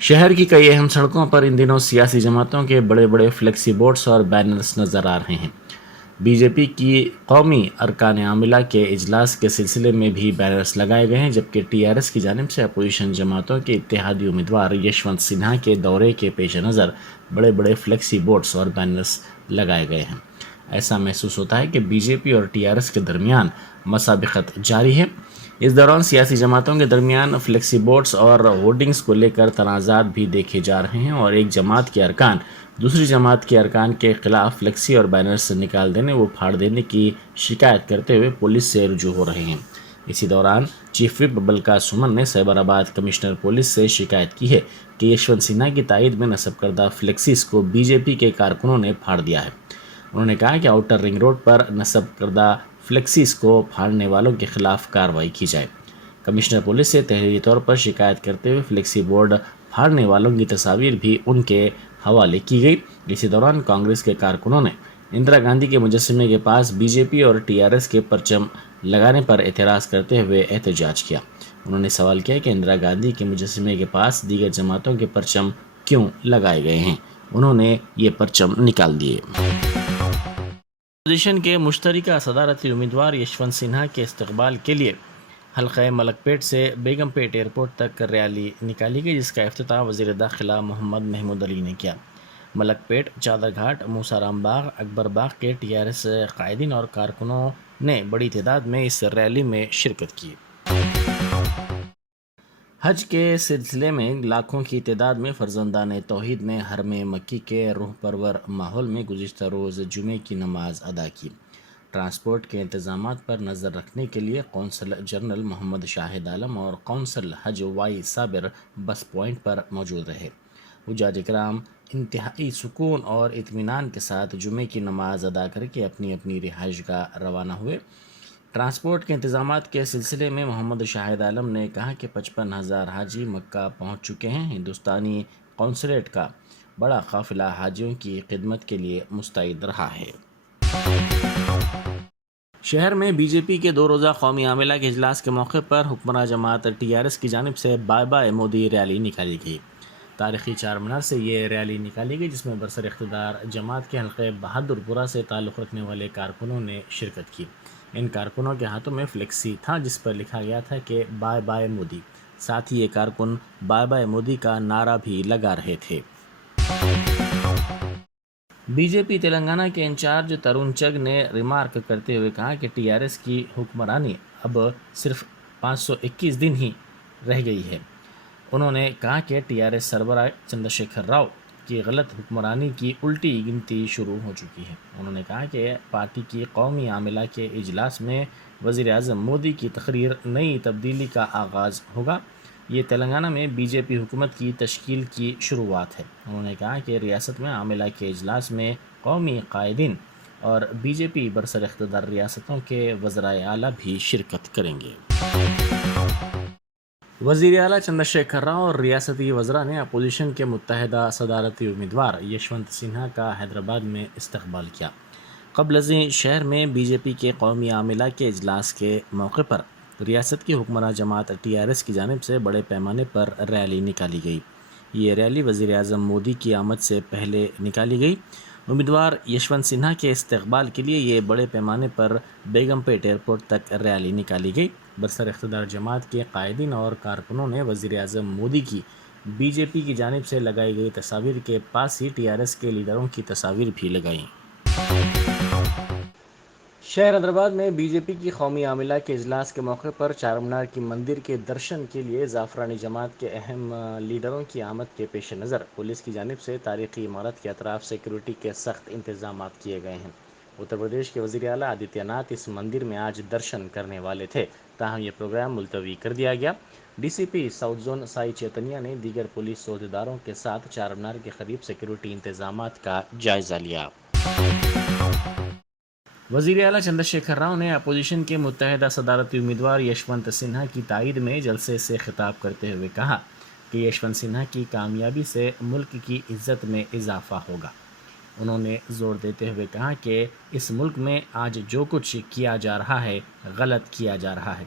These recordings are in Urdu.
شہر کی کئی اہم سڑکوں پر ان دنوں سیاسی جماعتوں کے بڑے بڑے فلیکسی بورڈز اور بینرز نظر آ رہے ہیں۔ بی جے پی کی قومی ارکان عاملہ کے اجلاس کے سلسلے میں بھی بینرز لگائے گئے ہیں، جبکہ ٹی آر ایس کی جانب سے اپوزیشن جماعتوں کے اتحادی امیدوار یشونت سنہا کے دورے کے پیش نظر بڑے بڑے فلیکسی بورڈز اور بینرز لگائے گئے ہیں۔ ایسا محسوس ہوتا ہے کہ بی جے پی اور ٹی آر ایس کے درمیان مسابقت جاری ہے۔ اس دوران سیاسی جماعتوں کے درمیان فلیکسی بورڈز اور ہورڈنگز کو لے کر تنازعات بھی دیکھے جا رہے ہیں، اور ایک جماعت کے ارکان دوسری جماعت کے ارکان کے خلاف فلیکسی اور بینرز نکال دینے و پھاڑ دینے کی شکایت کرتے ہوئے پولیس سے رجوع ہو رہے ہیں۔ اسی دوران چیف وپ بلکا سمن نے سائبر آباد کمشنر پولیس سے شکایت کی ہے کہ یشونت سنہا کی تائید میں نصب کردہ فلیکسیز کو بی جے پی کے کارکنوں نے پھاڑ دیا ہے۔ انہوں نے کہا کہ آؤٹر رنگ روڈ پر نصب کردہ فلیکسیز کو پھاڑنے والوں کے خلاف کارروائی کی جائے۔ کمشنر پولیس سے تحریری طور پر شکایت کرتے ہوئے فلیکسی بورڈ پھاڑنے والوں کی تصاویر بھی ان کے حوالے کی گئی۔ اسی دوران کانگریس کے کارکنوں نے اندرا گاندھی کے مجسمے کے پاس بی جے پی اور ٹی آر ایس کے پرچم لگانے پر اعتراض کرتے ہوئے احتجاج کیا۔ انہوں نے سوال کیا کہ اندرا گاندھی کے مجسمے کے پاس دیگر جماعتوں کے پرچم کیوں لگائے گئے ہیں؟ انہوں نے یہ پرچم نکال دیے۔ اپوزیشن کے مشترکہ صدارتی امیدوار یشونت سنہا کے استقبال کے لیے حلقہ ملک پیٹ سے بیگم پیٹ ایئرپورٹ تک ریلی نکالی گئی، جس کا افتتاح وزیر داخلہ محمد محمود علی نے کیا۔ ملک پیٹ، چادر گھاٹ، موسارام باغ، اکبر باغ کے ٹی آر ایس قائدین اور کارکنوں نے بڑی تعداد میں اس ریلی میں شرکت کی۔ حج کے سلسلے میں لاکھوں کی تعداد میں فرزندان توحید نے حرم مکی کے روح پرور ماحول میں گزشتہ روز جمعے کی نماز ادا کی۔ ٹرانسپورٹ کے انتظامات پر نظر رکھنے کے لیے قونصل جنرل محمد شاہد عالم اور قونصل حج وائی صابر بس پوائنٹ پر موجود رہے۔ حجاج کرام انتہائی سکون اور اطمینان کے ساتھ جمعے کی نماز ادا کر کے اپنی اپنی رہائش گاہ روانہ ہوئے۔ ٹرانسپورٹ کے انتظامات کے سلسلے میں محمد شاہد عالم نے کہا کہ 55,000 حاجی مکہ پہنچ چکے ہیں۔ ہندوستانی قونصلیٹ کا بڑا قافلہ حاجیوں کی خدمت کے لیے مستعد رہا ہے۔ شہر میں بی جے پی کے 2 روزہ قومی عاملہ کے اجلاس کے موقع پر حکمراں جماعت ٹی آر ایس کی جانب سے بائے بائے مودی ریلی نکالی گئی۔ تاریخی چار مینار سے یہ ریلی نکالی گئی، جس میں برسر اقتدار جماعت کے حلقہ بہادر پورہ سے تعلق رکھنے والے کارکنوں نے شرکت کی۔ ان کارکنوں کے ہاتھوں میں فلیکسی تھا جس پر لکھا گیا تھا کہ بائے بائے مودی۔ ساتھ ہی یہ کارکن بائے بائے مودی کا نعرہ بھی لگا رہے تھے۔ بی جے پی تلنگانہ کے انچارج ترون چگ نے ریمارک کرتے ہوئے کہا کہ ٹی آر ایس کی حکمرانی اب صرف 521 دن ہی رہ گئی ہے۔ انہوں نے کہا کہ ٹی آر ایس سربراہ چندرشیکھر راؤ کی غلط حکمرانی کی الٹی گنتی شروع ہو چکی ہے۔ انہوں نے کہا کہ پارٹی کی قومی عاملہ کے اجلاس میں وزیر اعظم مودی کی تقریر نئی تبدیلی کا آغاز ہوگا۔ یہ تلنگانہ میں بی جے پی حکومت کی تشکیل کی شروعات ہے۔ انہوں نے کہا کہ ریاست میں عاملہ کے اجلاس میں قومی قائدین اور بی جے پی برسر اقتدار ریاستوں کے وزرائے اعلیٰ بھی شرکت کریں گے۔ وزیر اعلیٰ چندرشیکھر راؤ اور ریاستی وزراء نے اپوزیشن کے متحدہ صدارتی امیدوار یشونت سنہا کا حیدرآباد میں استقبال کیا۔ قبل ازیں شہر میں بی جے پی کے قومی عاملہ کے اجلاس کے موقع پر ریاست کی حکمراں جماعت ٹی آر ایس کی جانب سے بڑے پیمانے پر ریلی نکالی گئی۔ یہ ریلی وزیر اعظم مودی کی آمد سے پہلے نکالی گئی۔ امیدوار یشونت سنہا کے استقبال کے لیے یہ بڑے پیمانے پر بیگم پیٹ ایئرپورٹ تک ریلی نکالی گئی۔ برسر اقتدار جماعت کے قائدین اور کارکنوں نے وزیر اعظم مودی کی بی جے پی کی جانب سے لگائی گئی تصاویر کے پاس ہی ٹی آر ایس کے لیڈروں کی تصاویر بھی لگائیں۔ شہر حیدرآباد میں بی جے پی کی قومی عاملہ کے اجلاس کے موقع پر چار مینار کی مندر کے درشن کے لیے زعفرانی جماعت کے اہم لیڈروں کی آمد کے پیش نظر پولیس کی جانب سے تاریخی عمارت کے اطراف سیکورٹی کے سخت انتظامات کیے گئے ہیں۔ اتر پردیش کے وزیر اعلیٰ آدتیہ ناتھ اس مندر میں آج درشن کرنے والے تھے، تاہم یہ پروگرام ملتوی کر دیا گیا۔ ڈی سی پی ساؤتھ زون سائی چیتنیہ نے دیگر پولیس عہدیداروں کے ساتھ چار مینار کے قریب سیکورٹی انتظامات کا جائزہ لیا۔ وزیر اعلیٰ چندرشیکھر راؤ نے اپوزیشن کے متحدہ صدارتی امیدوار یشونت سنہا کی تائید میں جلسے سے خطاب کرتے ہوئے کہا کہ یشونت سنہا کی کامیابی سے ملک کی عزت میں اضافہ ہوگا۔ انہوں نے زور دیتے ہوئے کہا کہ اس ملک میں آج جو کچھ کیا جا رہا ہے غلط کیا جا رہا ہے۔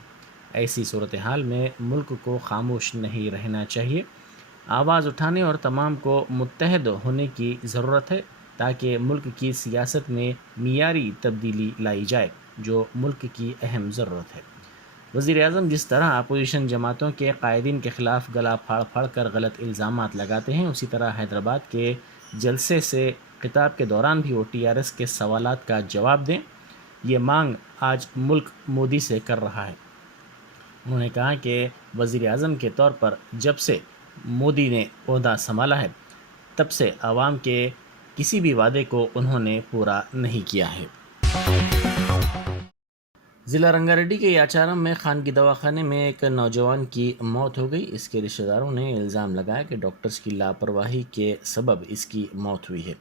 ایسی صورتحال میں ملک کو خاموش نہیں رہنا چاہیے۔ آواز اٹھانے اور تمام کو متحد ہونے کی ضرورت ہے تاکہ ملک کی سیاست میں معیاری تبدیلی لائی جائے جو ملک کی اہم ضرورت ہے۔ وزیر اعظم جس طرح اپوزیشن جماعتوں کے قائدین کے خلاف گلا پھاڑ پھاڑ کر غلط الزامات لگاتے ہیں، اسی طرح حیدرآباد کے جلسے سے خطاب کے دوران بھی وہ ٹی آر ایس کے سوالات کا جواب دیں۔ یہ مانگ آج ملک مودی سے کر رہا ہے۔ انہوں نے کہا کہ وزیر اعظم کے طور پر جب سے مودی نے عہدہ سنبھالا ہے تب سے عوام کے کسی بھی وعدے کو انہوں نے پورا نہیں کیا ہے۔ ضلع رنگا ریڈی کے یاچارم میں خانگی دواخانے میں ایک نوجوان کی موت ہو گئی۔ اس کے رشتہ داروں نے الزام لگایا کہ ڈاکٹرز کی لاپرواہی کے سبب اس کی موت ہوئی ہے۔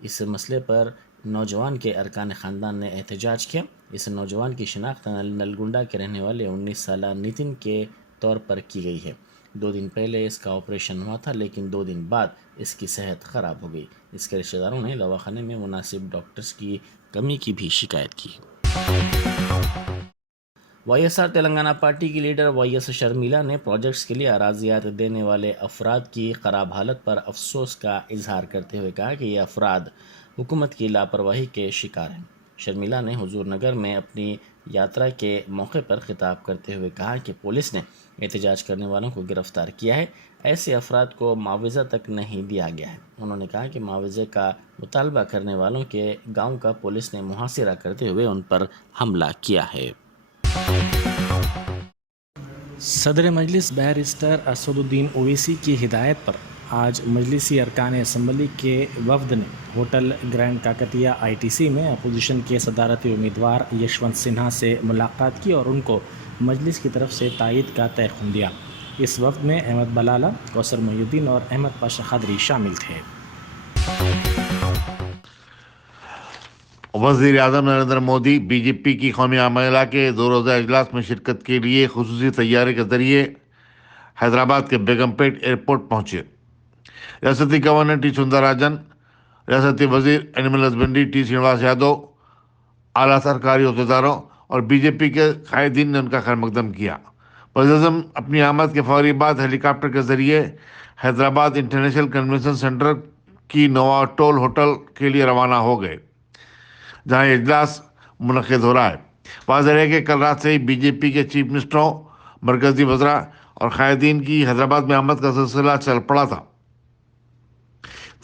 اس مسئلے پر نوجوان کے ارکان خاندان نے احتجاج کیا۔ اس نوجوان کی شناخت نلگنڈا کے رہنے والے 19 سالہ نتن کے طور پر کی گئی ہے۔ 2 دن پہلے اس کا آپریشن ہوا تھا لیکن 2 دن بعد اس کی صحت خراب ہو گئی۔ اس کے رشتہ داروں نے دواخانے میں مناسب ڈاکٹرز کی کمی کی بھی شکایت کی۔ Y S R Telangana party کی لیڈر وائی ایس شرمیلا نے پروجیکٹس کے لیے اراضیات دینے والے افراد کی خراب حالت پر افسوس کا اظہار کرتے ہوئے کہا کہ یہ افراد حکومت کی لاپرواہی کے شکار ہیں۔ شرمیلا نے حضور نگر میں اپنی یاترا کے موقع پر خطاب کرتے ہوئے کہا کہ پولیس نے احتجاج کرنے والوں کو گرفتار کیا ہے، ایسے افراد کو معاوضہ تک نہیں دیا گیا ہے۔ انہوں نے کہا کہ معاوضے کا مطالبہ کرنے والوں کے گاؤں کا پولیس نے محاصرہ کرتے ہوئے ان پر حملہ کیا ہے۔ صدر مجلس بیرسٹر اسد الدین اویسی کی ہدایت پر آج مجلسی ارکان اسمبلی کے وفد نے hotel grand Kakatiya I T C میں اپوزیشن کے صدارتی امیدوار یشونت سنہا سے ملاقات کی اور ان کو مجلس کی طرف سے تائید کا تیقن دیا۔ اس وفد میں احمد بلالہ، کوثر محی الدین اور احمد پاشا قادری شامل تھے۔ وزیر اعظم نریندر مودی بی جے پی کی قومی عملہ کے 2 روزہ اجلاس میں شرکت کے لیے خصوصی طیارے کے ذریعے حیدرآباد کے بیگم پیٹ ایئرپورٹ پہنچے۔ ریاستی گورنر ٹی سندراراجن، ریاستی وزیر animal husbandry T Srinivas Yadav, اعلیٰ سرکاری عہدیداروں اور بی جے پی کے قائدین نے ان کا خیر مقدم کیا۔ وزیر اعظم اپنی آمد کے فوری بعد ہیلی کاپٹر کے ذریعے حیدرآباد انٹرنیشنل کنونشن سینٹر کی نوواٹول ہوٹل کے لیے روانہ ہو گئے، جہاں یہ اجلاس منعقد ہو رہا ہے۔ واضح ہے کہ کل رات سے ہی بی جے پی کے چیف منسٹروں، مرکزی وزراء اور قائدین کی حیدرآباد میں آمد کا سلسلہ چل پڑا تھا۔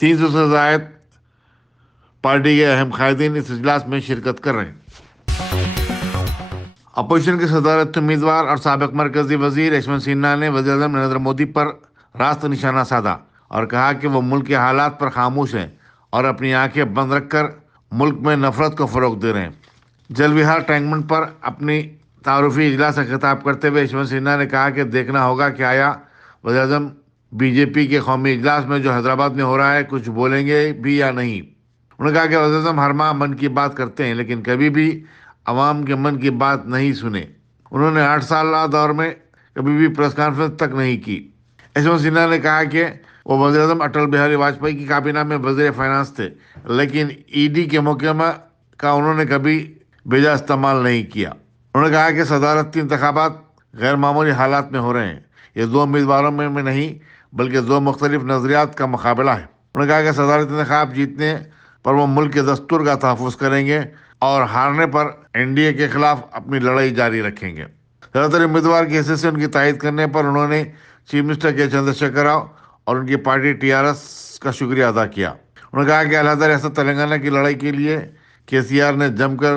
300 سے زائد پارٹی کے اہم قائدین اس اجلاس میں شرکت کر رہے ہیں۔ اپوزیشن کے صدارت امیدوار اور سابق مرکزی وزیر یشونت سنہا نے وزیر اعظم نریندر مودی پر راست نشانہ سادھا اور کہا کہ وہ ملک کے حالات پر خاموش ہیں اور اپنی آنکھیں بند رکھ کر ملک میں نفرت کو فروغ دے رہے ہیں۔ جل وہار ٹینک بنڈ پر اپنی تعارفی اجلاس سے خطاب کرتے ہوئے یشونت سنہا نے کہا کہ دیکھنا ہوگا کہ آیا وزیر اعظم بی جے پی کے قومی اجلاس میں جو حیدرآباد میں ہو رہا ہے کچھ بولیں گے بھی یا نہیں۔ انہوں نے کہا کہ وزیر اعظم ہر ماہ من کی بات کرتے ہیں لیکن کبھی بھی عوام کے من کی بات نہیں سنے۔ انہوں نے 8 سالہ دور میں کبھی بھی پریس کانفرنس تک نہیں کی۔ یشونت سنہا نے کہا کہ وہ وزیر اعظم اٹل بہاری واجپئی کی کابینہ میں وزیر فائنانس تھے لیکن ای ڈی کے محکمہ کا انہوں نے کبھی بیجا استعمال نہیں کیا۔ انہوں نے کہا کہ صدارتی انتخابات غیر معمولی حالات میں ہو رہے ہیں۔ یہ 2 امیدواروں میں نہیں بلکہ 2 مختلف نظریات کا مقابلہ ہے۔ انہوں نے کہا کہ صدارتی انتخاب جیتنے پر وہ ملک کے دستور کا تحفظ کریں گے اور ہارنے پر این ڈی اے کے خلاف اپنی لڑائی جاری رکھیں گے۔ صدارتی امیدوار کی حیثیت سے ان کی تائید کرنے پر انہوں نے چیف منسٹر کے چندر شیکھر راؤ اور ان کی پارٹی ٹی آر ایس کا شکریہ ادا کیا۔ انہوں نے کہا کہ علیحدہ ریاست تلنگانہ کی لڑائی کے لیے کے سی آر نے جم کر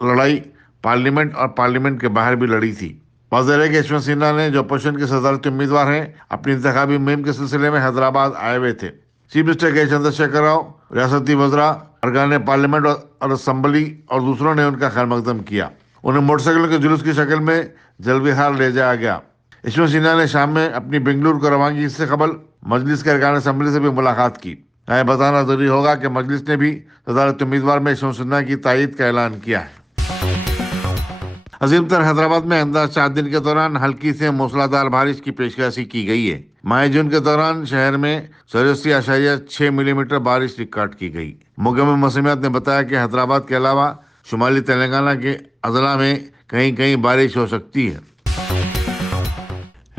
لڑائی پارلیمنٹ اور پارلیمنٹ کے باہر بھی لڑی تھی۔ واضح ہے کہ یشونت سنہا نے جو اپوزیشن کے صدارتی امیدوار ہیں اپنی انتخابی مہم کے سلسلے میں حیدرآباد آئے ہوئے تھے۔ چیف منسٹر کے چندر شیکھر راؤ، ریاستی وزراء، ارکان پارلیمنٹ اور اسمبلی اور دوسروں نے ان کا خیر مقدم کیا۔ انہیں موٹر سائیکل کے جلوس کی شکل میں جل وہار لے جایا گیا۔ یشونت سنہا نے شام میں اپنی بنگلور کو روانگی سے قبل مجلس کے ارکان اسمبلی سے بھی ملاقات کی۔ یہ بتانا ضروری ہوگا کہ مجلس نے بھی صدارتی امیدوار میں یشونت سنہا کی تائید کا اعلان کیا ہے۔ عظیم تر حیدرآباد میں آئندہ 4 دن کے دوران ہلکی سے موسلادھار بارش کی پیشگوئی کی گئی ہے۔ ماہ جون کے دوران شہر میں 84.6 ملی میٹر بارش ریکارڈ کی گئی۔ محکمہ موسمیات نے بتایا کہ حیدرآباد کے علاوہ شمالی تلنگانہ کے اضلاع میں کہیں کہیں بارش ہو سکتی ہے۔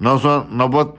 990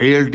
ALT